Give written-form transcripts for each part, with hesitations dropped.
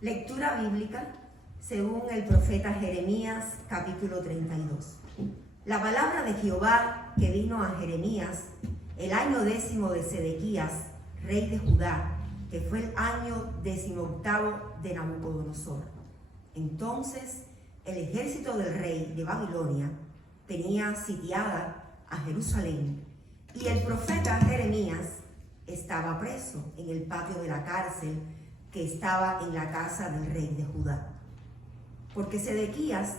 Lectura bíblica según el profeta Jeremías, capítulo 32. La palabra de Jehová que vino a Jeremías el año 10 de Sedequías, rey de Judá, que fue el año 18 de Nabucodonosor. Entonces el ejército del rey de Babilonia tenía sitiada a Jerusalén, y el profeta Jeremías estaba preso en el patio de la cárcel que estaba en la casa del rey de Judá, porque Sedequías,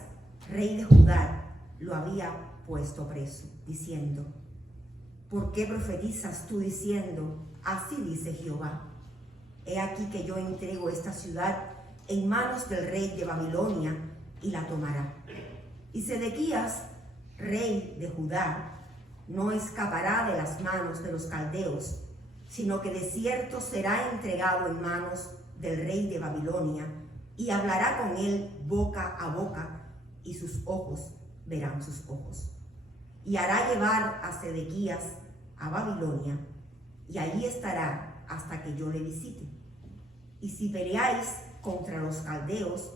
rey de Judá, lo había puesto preso, diciendo: ¿por qué profetizas tú diciendo, así dice Jehová? He aquí que yo entrego esta ciudad en manos del rey de Babilonia y la tomará. Y Sedequías, rey de Judá, no escapará de las manos de los caldeos, sino que de cierto será entregado en manos del rey de Babilonia, y hablará con él boca a boca, y sus ojos verán sus ojos. Y hará llevar a Sedequías a Babilonia, y allí estará hasta que yo le visite. Y si peleáis contra los caldeos,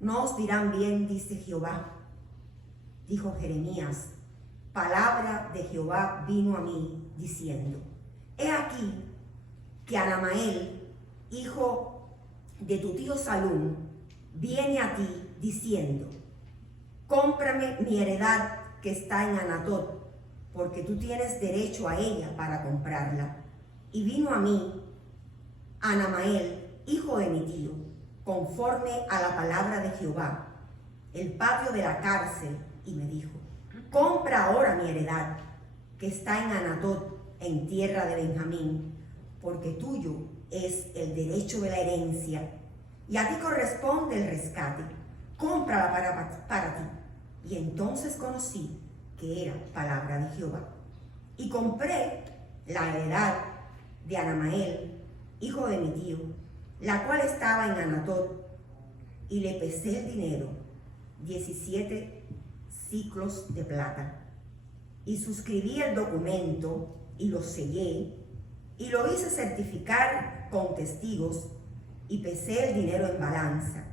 no os dirán bien, dice Jehová. Dijo Jeremías: palabra de Jehová vino a mí, diciendo: he aquí que Anamael, hijo de tu tío Salum, viene a ti diciendo: cómprame mi heredad que está en Anatot, porque tú tienes derecho a ella para comprarla. Y vino a mí Anamael, hijo de mi tío, conforme a la palabra de Jehová, el patio de la cárcel, y me dijo: compra ahora mi heredad que está en Anatot, en tierra de Benjamín, porque tuyo es el derecho de la herencia, y a ti corresponde el rescate. Cómprala para ti. Y entonces conocí que era palabra de Jehová. Y compré la heredad de Anamael, hijo de mi tío, la cual estaba en Anatot, y le pesé el dinero, 17 siclos de plata. Y suscribí el documento, y lo sellé, y lo hice certificar con testigos, y pesé el dinero en balanza.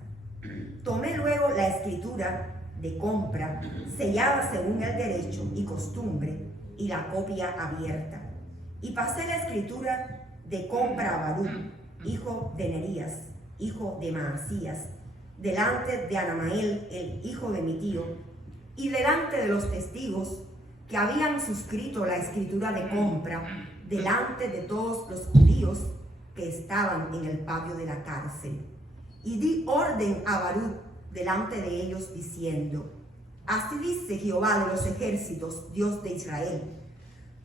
Tomé luego la escritura de compra, sellada según el derecho y costumbre, y la copia abierta. Y pasé la escritura de compra a Baruch, hijo de Nerías, hijo de Maasías, delante de Anamael, el hijo de mi tío, y delante de los testigos que habían suscrito la escritura de compra, delante de todos los judíos que estaban en el patio de la cárcel. Y di orden a Baruch delante de ellos, diciendo: así dice Jehová de los ejércitos, Dios de Israel: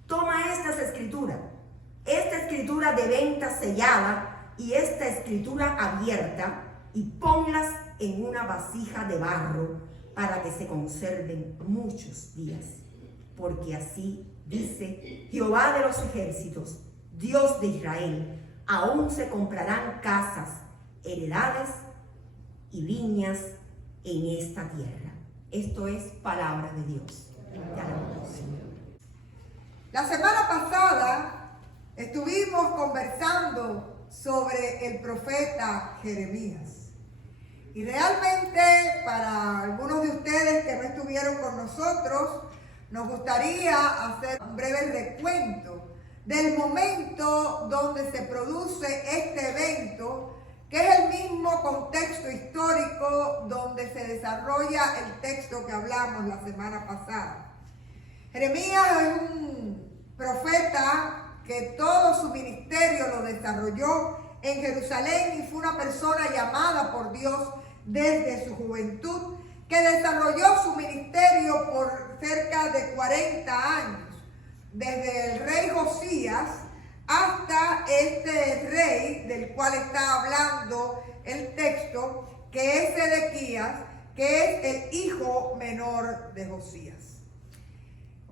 toma esta escritura de venta sellada y esta escritura abierta, y ponlas en una vasija de barro, para que se conserven muchos días. Porque así dice Jehová de los ejércitos, Dios de Israel: aún se comprarán casas, heredades y viñas en esta tierra. Esto es palabra de Dios. La semana pasada estuvimos conversando sobre el profeta Jeremías. Y realmente, para algunos de ustedes que no estuvieron con nosotros, nos gustaría hacer un breve recuento del momento donde se produce este evento, que es el mismo contexto histórico donde se desarrolla el texto que hablamos la semana pasada. Jeremías es un profeta que todo su ministerio lo desarrolló en Jerusalén, y fue una persona llamada por Dios desde su juventud, que desarrolló su ministerio por cerca de 40 años, desde el rey Josías hasta este rey del cual está hablando el texto, que es Sedequías, que es el hijo menor de Josías.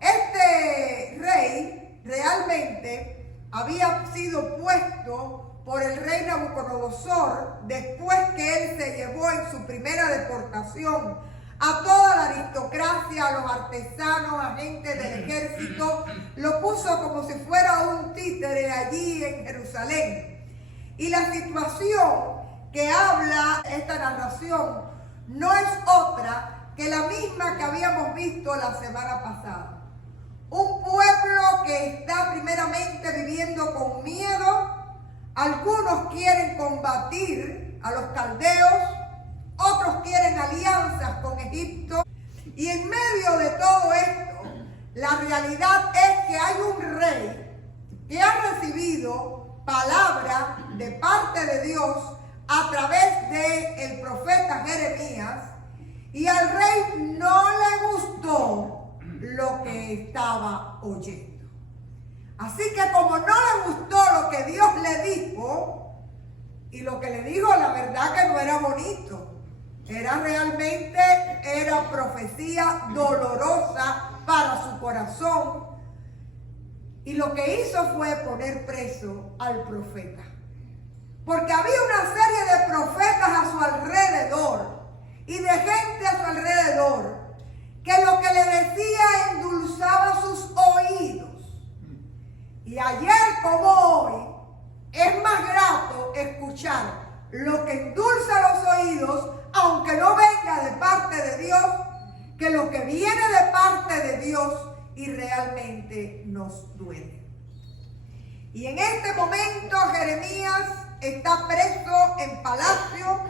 Este rey realmente había sido puesto por el rey Nabucodonosor después que él se llevó en su primera deportación a toda la aristocracia, a los artesanos, a gente del ejército, lo puso como si fuera un títere allí en Jerusalén. Y la situación que habla esta narración no es otra que la misma que habíamos visto la semana pasada. Un pueblo que está primeramente viviendo con miedo. Algunos quieren combatir a los caldeos, otros quieren alianzas con Egipto. Y en medio de todo esto, la realidad es que hay un rey que ha recibido palabra de parte de Dios a través del profeta Jeremías, y al rey no le gustó lo que estaba oyendo. Así que como no le gustó lo que Dios le dijo, y lo que le dijo la verdad que no era bonito, era profecía dolorosa para su corazón, y lo que hizo fue poner preso al profeta. Porque había una serie de profetas a su alrededor y de gente a su alrededor que lo que le decía endulzaba sus oídos. Y ayer como hoy es más grato escuchar lo que endulza los oídos, aunque no venga de parte de Dios, que lo que viene de parte de Dios y realmente nos duele. Y en este momento Jeremías está preso en palacio.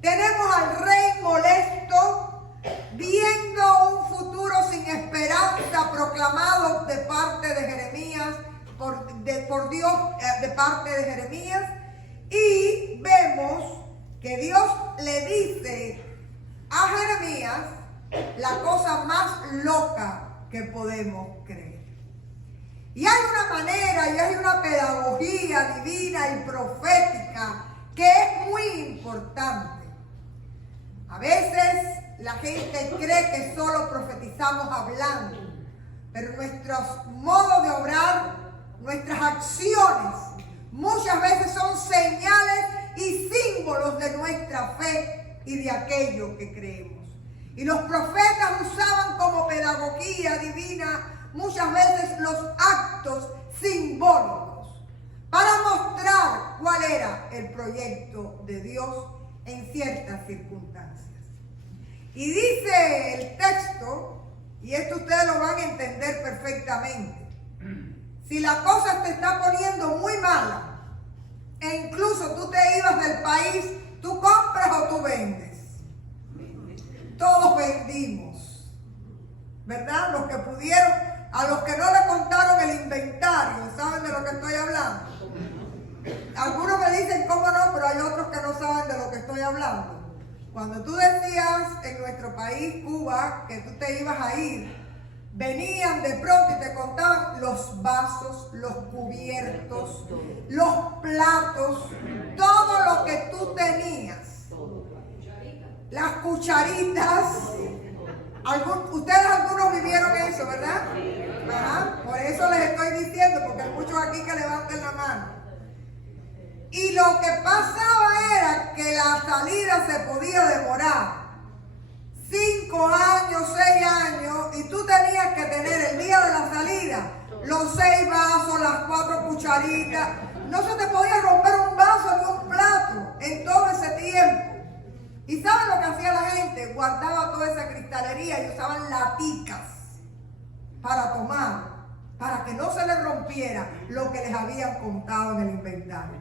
Tenemos al rey molesto, viendo un futuro sin esperanza proclamado de parte de Jeremías, por Dios, de parte de Jeremías. Y vemos que Dios le dice a Jeremías la cosa más loca que podemos creer. Y hay una manera y hay una pedagogía divina y profética que es muy importante. A veces la gente cree que solo profetizamos hablando, pero nuestros modos de obrar, nuestras acciones, muchas veces son señales y símbolos de nuestra fe y de aquello que creemos. Y los profetas usaban como pedagogía divina muchas veces los actos simbólicos para mostrar cuál era el proyecto de Dios en ciertas circunstancias. Y dice el texto, y esto ustedes lo van a entender perfectamente: si la cosa te está poniendo muy mala, e incluso tú te ibas del país, ¿tú compras o tú vendes? Todos vendimos, ¿verdad? Los que pudieron, a los que no le contaron el inventario, ¿saben de lo que estoy hablando? Algunos me dicen cómo no, pero hay otros que no saben de lo que estoy hablando. Cuando tú decías en nuestro país, Cuba, que tú te ibas a ir, venían de pronto y te contaban los vasos, los cubiertos, los platos, todo lo que tú tenías. Las cucharitas. Ustedes algunos vivieron eso, ¿verdad? Ajá. Por eso les estoy diciendo, porque hay muchos aquí que levanten la mano. Y lo que pasaba era que la salida se podía demorar 5 años, 6 años, y tú tenías que tener el día de la salida los 6 vasos, las 4 cucharitas. No se te podía romper un vaso ni un plato en todo ese tiempo. ¿Y saben lo que hacía la gente? Guardaba toda esa cristalería y usaban laticas para tomar, para que no se les rompiera lo que les habían contado en el inventario.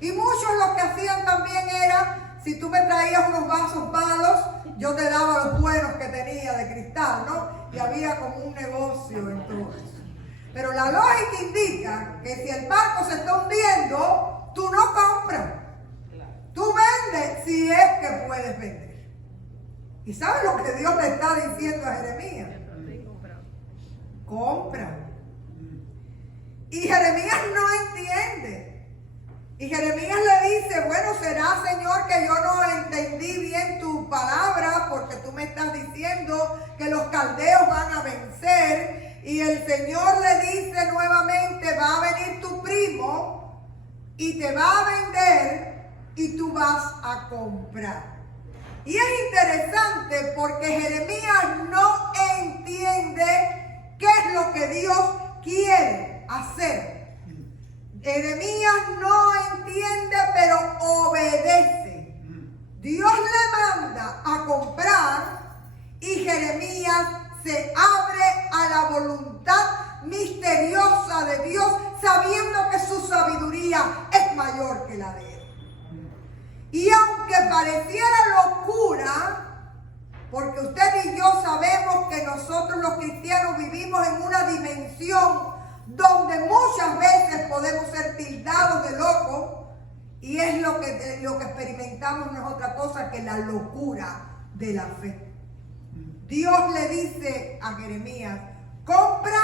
Y muchos lo que hacían también era, si tú me traías unos vasos malos, yo te daba los buenos que tenía de cristal, ¿no? Y había como un negocio en todo eso. Pero la lógica indica que si el barco se está hundiendo, tú no compras. Tú vendes si es que puedes vender. ¿Y sabes lo que Dios le está diciendo a Jeremías? Compra. Y Jeremías no entiende. Y Jeremías le dice, bueno, será, Señor, que yo no entendí bien tu palabra, porque tú me estás diciendo que los caldeos van a vencer. Y el Señor le dice nuevamente, va a venir tu primo y te va a vender y tú vas a comprar. Y es interesante porque Jeremías no entiende qué es lo que Dios quiere hacer. Jeremías no entiende, pero obedece. Dios le manda a comprar y Jeremías se abre a la voluntad misteriosa de Dios, sabiendo que su sabiduría es mayor que la de él. Y aunque pareciera locura, porque usted y yo sabemos que nosotros los cristianos vivimos en una dimensión donde muchas veces podemos ser tildados de locos, y es lo que experimentamos, no es otra cosa que la locura de la fe. Dios le dice a Jeremías, compra,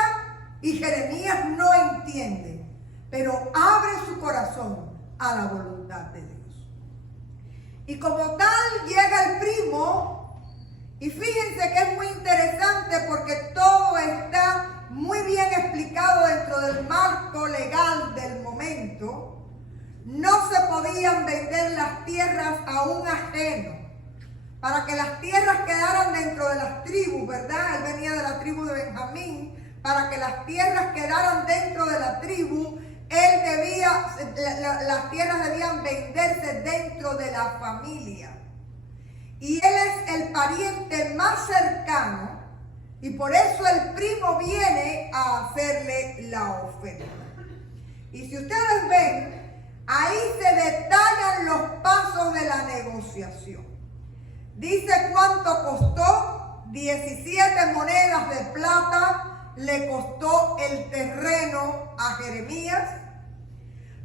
y Jeremías no entiende, pero abre su corazón a la voluntad de Dios. Y como tal llega el primo, y fíjense que es muy interesante porque todo está muy bien explicado dentro del marco legal del momento. No se podían vender las tierras a un ajeno, para que las tierras quedaran dentro de las tribus, ¿verdad? Él venía de la tribu de Benjamín. Para que las tierras quedaran dentro de la tribu, las tierras debían venderse dentro de la familia. Y él es el pariente más cercano, y por eso el primo viene a hacerle la oferta. Y si ustedes ven, ahí se detallan los pasos de la negociación. Dice cuánto costó: 17 monedas de plata le costó el terreno a Jeremías.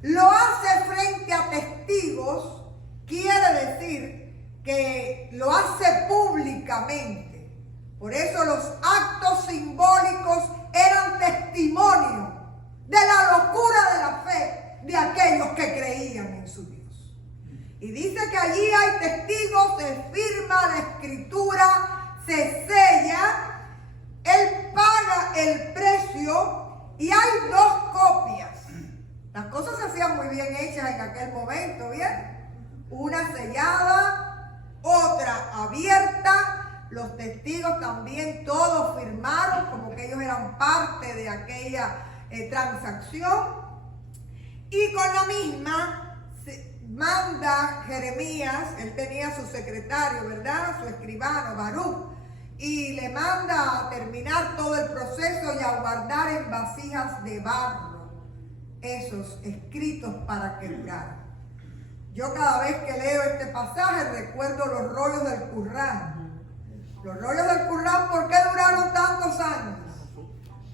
Lo hace frente a testigos, quiere decir que lo hace públicamente. Por eso los actos simbólicos eran testimonio de la locura de la fe de aquellos que creían en su Dios. Y dice que allí hay testigos, se firma la escritura, se sella, él paga el precio y hay 2 copias. Las cosas se hacían muy bien hechas en aquel momento, ¿bien? Una sellada, otra abierta. Los testigos también todos firmaron como que ellos eran parte de aquella transacción. Y con la misma manda Jeremías, él tenía su secretario, ¿verdad? Su escribano, Baruch, y le manda a terminar todo el proceso y a guardar en vasijas de barro esos escritos para que duraran. Yo cada vez que leo este pasaje recuerdo los rollos del Qur'án. Los rollos del Qur'án, ¿por qué duraron tantos años?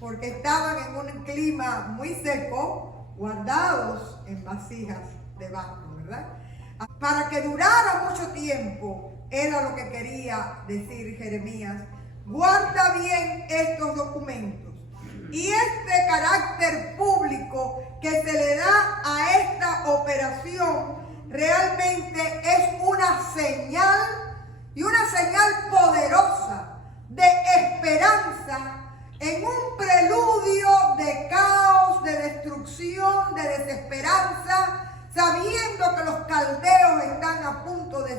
Porque estaban en un clima muy seco, guardados en vasijas de barro, ¿verdad? Para que durara mucho tiempo, era lo que quería decir Jeremías. Guarda bien estos documentos. Y este carácter público que se le da a esta operación realmente es una señal, y una señal poderosa de esperanza en un preludio de caos, de destrucción, de desesperanza, sabiendo que los caldeos están a punto de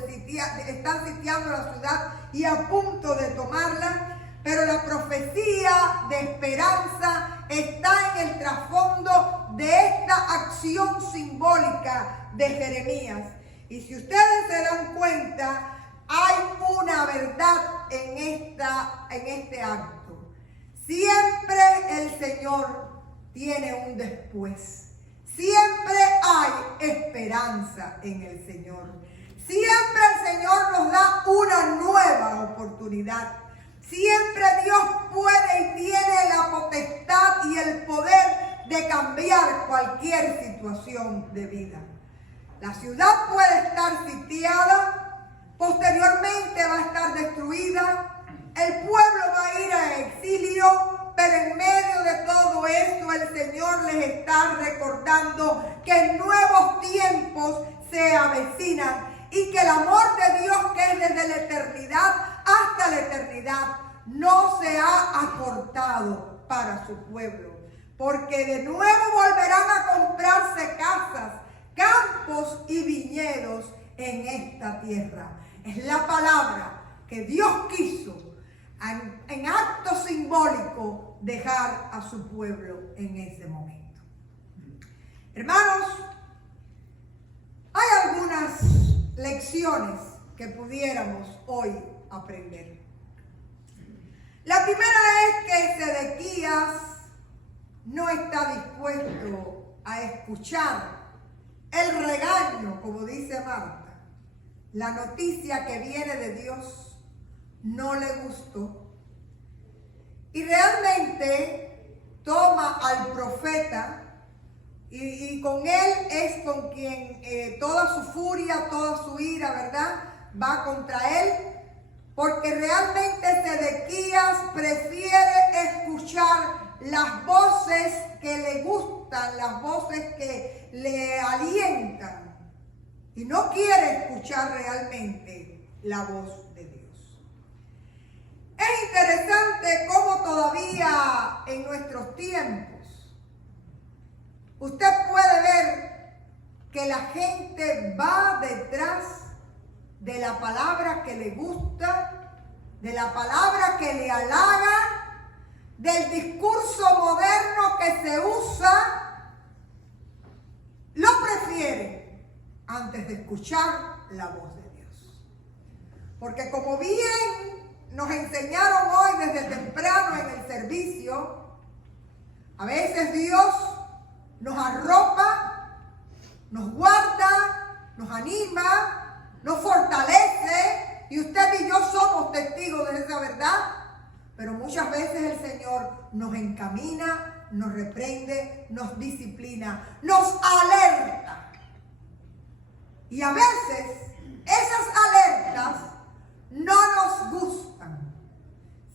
están sitiando la ciudad y a punto de tomarla, pero la profecía de esperanza está en el trasfondo de esta acción simbólica de Jeremías. Y si ustedes se dan cuenta, hay una verdad en este acto. Siempre el Señor tiene un después. Siempre hay esperanza en el Señor. Siempre el Señor nos da una nueva oportunidad. Siempre Dios puede y tiene la potestad y el poder de cambiar cualquier situación de vida. La ciudad puede estar sitiada, posteriormente va a estar destruida, el pueblo va a ir a exilio, pero en medio de todo esto el Señor les está recordando que nuevos tiempos se avecinan y que el amor de Dios, que es desde la eternidad hasta la eternidad, no se ha acortado para su pueblo, porque de nuevo volverán a comprarse casas, campos y viñedos en esta tierra. Es la palabra que Dios quiso en acto simbólico dejar a su pueblo en ese momento. Hermanos, hay algunas lecciones que pudiéramos hoy aprender. La primera es que Sedequías no está dispuesto a escuchar el regaño, como dice Marta. La noticia que viene de Dios no le gustó. Y realmente toma al profeta y con él es con quien toda su furia, toda su ira, ¿verdad?, va contra él. Porque realmente Sedequías prefiere escuchar las voces que le gustan, las voces que le alientan. Y no quiere escuchar realmente la voz de Dios. Es interesante cómo todavía en nuestros tiempos usted puede ver que la gente va detrás de la palabra que le gusta, de la palabra que le halaga, del discurso moderno que se usa, lo prefiere antes de escuchar la voz de Dios. Porque como bien nos enseñaron hoy desde temprano en el servicio, a veces Dios nos arropa, nos guarda, nos anima, nos fortalece, y usted y yo somos testigos de esa verdad. Pero muchas veces el Señor nos encamina, nos reprende, nos disciplina, nos alerta. Y a veces esas alertas no nos gustan.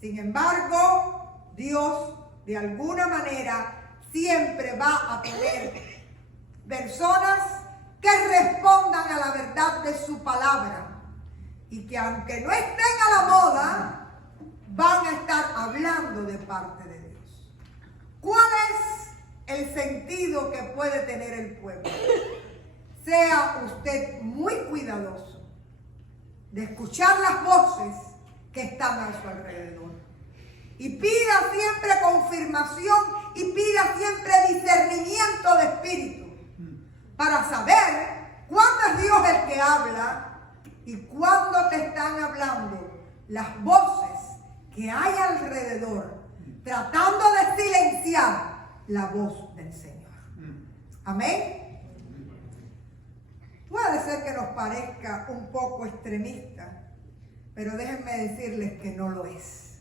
Sin embargo, Dios de alguna manera siempre va a poner personas que respondan a la verdad de su palabra y que aunque no estén a la moda, van a estar hablando de parte de Dios. ¿Cuál es el sentido que puede tener el pueblo? Sea usted muy cuidadoso de escuchar las voces que están a su alrededor. Y pida siempre confirmación y pida siempre discernimiento de espíritu para saber cuándo es Dios el que habla y cuándo te están hablando las voces que hay alrededor, tratando de silenciar la voz del Señor. Amén. Puede ser que nos parezca un poco extremista, pero déjenme decirles que no lo es.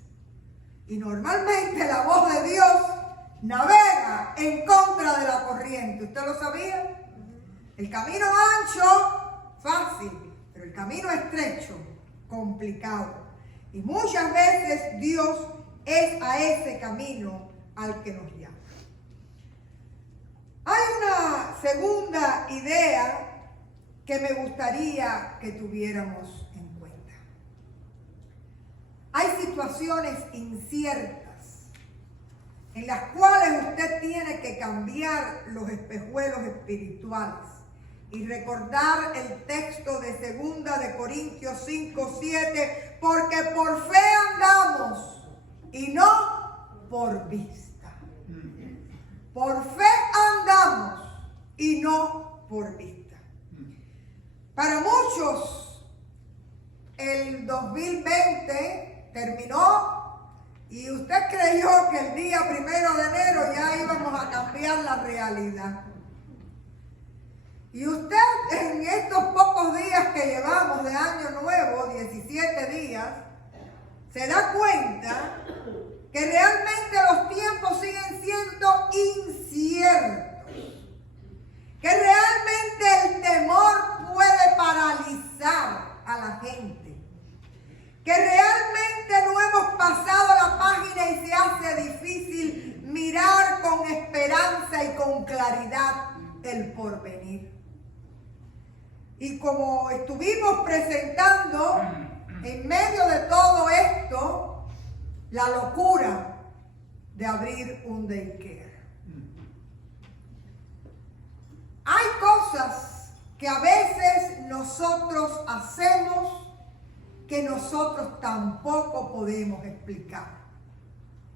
Y normalmente la voz de Dios navega en contra de la corriente. ¿Usted lo sabía? El camino ancho, fácil, pero el camino estrecho, complicado. Y muchas veces Dios es a ese camino al que nos llama. Hay una segunda idea que me gustaría que tuviéramos en cuenta. Hay situaciones inciertas en las cuales usted tiene que cambiar los espejuelos espirituales y recordar el texto de 2 de Corintios 5:7, porque por fe andamos y no por vista. Por fe andamos y no por vista. Para muchos, el 2020 terminó y usted creyó que el día 1 de enero ya íbamos a cambiar la realidad. Y usted en estos pocos días que llevamos de año nuevo, 17 días, se da cuenta que realmente los tiempos siguen siendo inciertos. Que realmente el temor puede paralizar a la gente. Que realmente no hemos pasado la página y se hace difícil mirar con esperanza y con claridad el porvenir. Y como estuvimos presentando en medio de todo esto, la locura de abrir un daycare. Hay cosas que a veces nosotros hacemos que nosotros tampoco podemos explicar.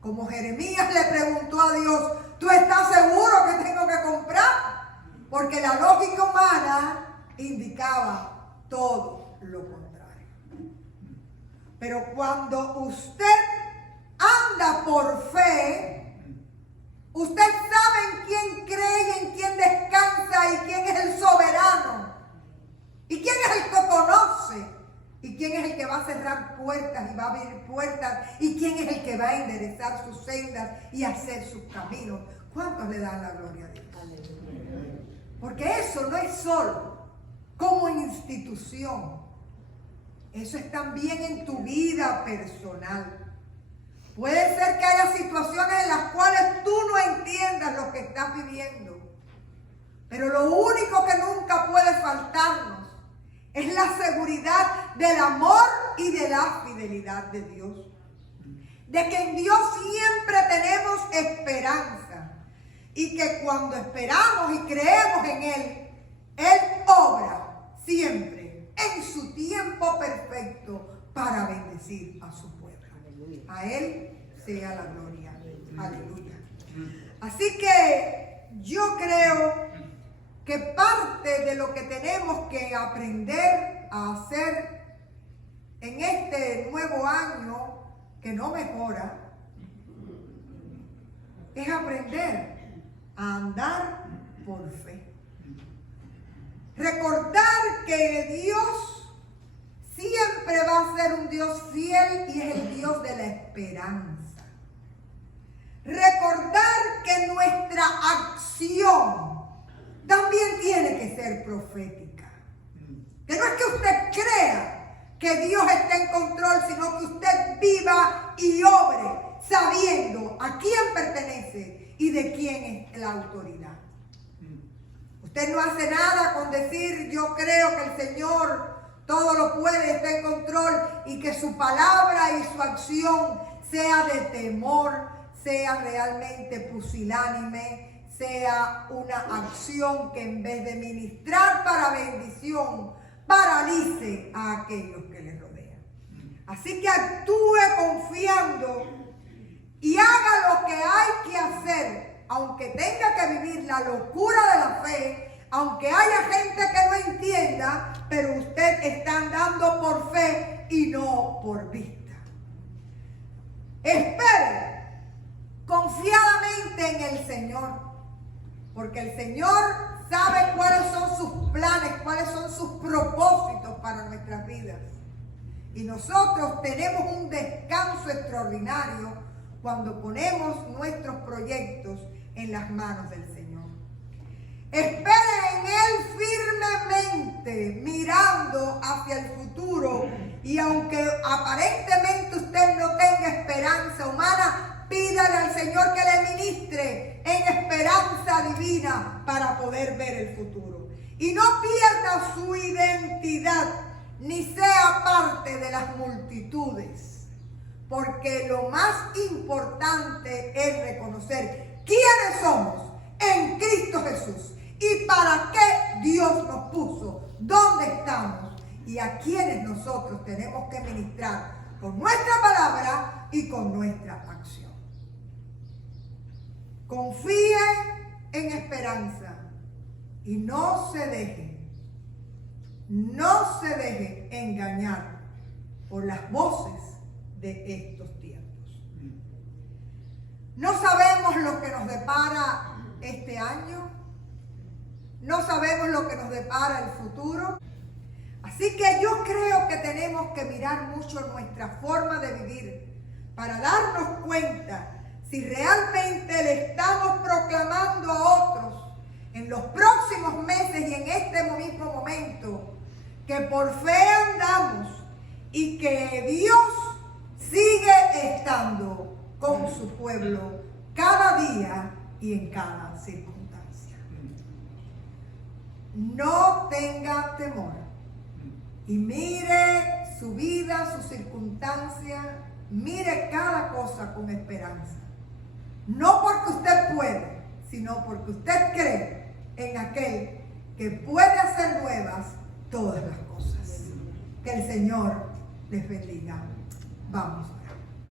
Como Jeremías le preguntó a Dios, ¿tú estás seguro que tengo que comprar? porque la lógica humana indicaba todo lo contrario. Pero cuando usted anda por fe, usted sabe en quién cree y en quién descansa y quién es el soberano y quién es el que conoce y quién es el que va a cerrar puertas y va a abrir puertas y quién es el que va a enderezar sus sendas y hacer sus caminos. ¿Cuántos le dan la gloria a Dios? Porque eso no es solo como institución, eso es también en tu vida personal. Puede ser que haya situaciones en las cuales tú no entiendas lo que estás viviendo, pero lo único que nunca puede faltarnos es la seguridad del amor y de la fidelidad de Dios. De que en Dios siempre tenemos esperanza y que cuando esperamos y creemos en Él obra siempre en su tiempo perfecto para bendecir a su pueblo. A Él sea la gloria. Aleluya. Así que yo creo que parte de lo que tenemos que aprender a hacer en este nuevo año que no mejora es aprender a andar por fe. Recordar que Dios siempre va a ser un Dios fiel y es el Dios de la esperanza. Recordar que nuestra acción también tiene que ser profética. Que no es que usted crea que Dios está en control, sino que usted viva y obre sabiendo a quién pertenece y de quién es la autoridad. Usted no hace nada con decir yo creo que el Señor todo lo puede, está en control y que su palabra y su acción sea de temor, sea realmente pusilánime, sea una acción que en vez de ministrar para bendición, paralice a aquellos que le rodean. Así que actúe confiando y haga lo que hay que hacer, aunque tenga que vivir la locura de la fe, aunque haya gente que no entienda, pero usted está andando por fe y no por vista. Espere confiadamente en el Señor, porque el Señor sabe cuáles son sus planes, cuáles son sus propósitos para nuestras vidas. Y nosotros tenemos un descanso extraordinario cuando ponemos nuestros proyectos en las manos del Señor. Espere en Él firmemente, mirando hacia el futuro. Y aunque aparentemente usted no tenga esperanza humana, pídale al Señor que le ministre en esperanza divina para poder ver el futuro. Y no pierda su identidad, ni sea parte de las multitudes. Porque lo más importante es reconocer quiénes somos en Cristo Jesús. Y para qué Dios nos puso, dónde estamos y a quienes nosotros tenemos que ministrar con nuestra palabra y con nuestra acción. Confíe en esperanza y no se deje engañar por las voces de estos tiempos. No sabemos lo que nos depara este año. No sabemos lo que nos depara el futuro. Así que yo creo que tenemos que mirar mucho nuestra forma de vivir para darnos cuenta si realmente le estamos proclamando a otros en los próximos meses y en este mismo momento que por fe andamos y que Dios sigue estando con su pueblo cada día y en cada circunstancia. No tenga temor y mire su vida, su circunstancia, mire cada cosa con esperanza. No porque usted puede, sino porque usted cree en aquel que puede hacer nuevas todas las cosas. Que el Señor les bendiga. Vamos.